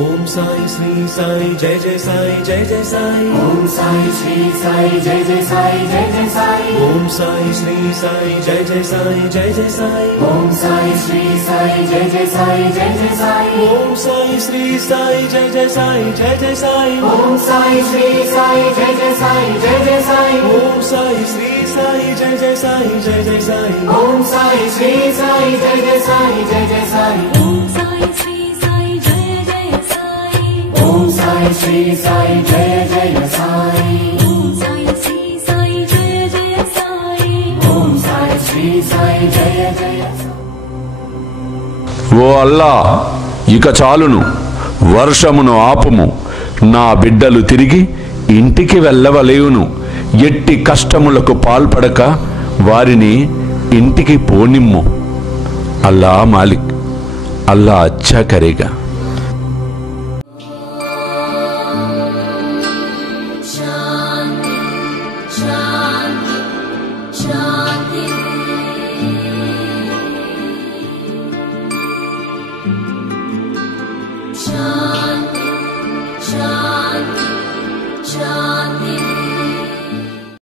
ओम साई श्री साई जय जय साई जय जय साई। ओम साई श्री साई जय जय साई जय जय साई। ओम साई श्री साई जय जय साई जय जय साई। ओम साई श्री साई जय जय साई जय जय साई। ओम साई श्री साई जय जय साई जय जय साई। ओम साई श्री साई जय जय साई जय जय साई। ओम साई श्री साई जय जय साई जय जय साई। ओम साई श्री साई जय जय साई जय जय साई। ओम साई श्री साई जय जय साई। ओम साई श्री साई जय जय साई। ओम साई श्री साई जय जय साई। ओम साई श्री साई जय जय। ఓ అల్లా, ఇక చాలును, వర్షమును ఆపుము, నా బిడ్డలు తిరిగి ఇంటికి వెళ్ళవలేవును. ఎట్టి కష్టములకు పాల్పడక వారిని ఇంటికి పోనిమ్ము. అల్లా మాలిక్, అల్లా అచ్చా కరేగా. शांति शांति शांति।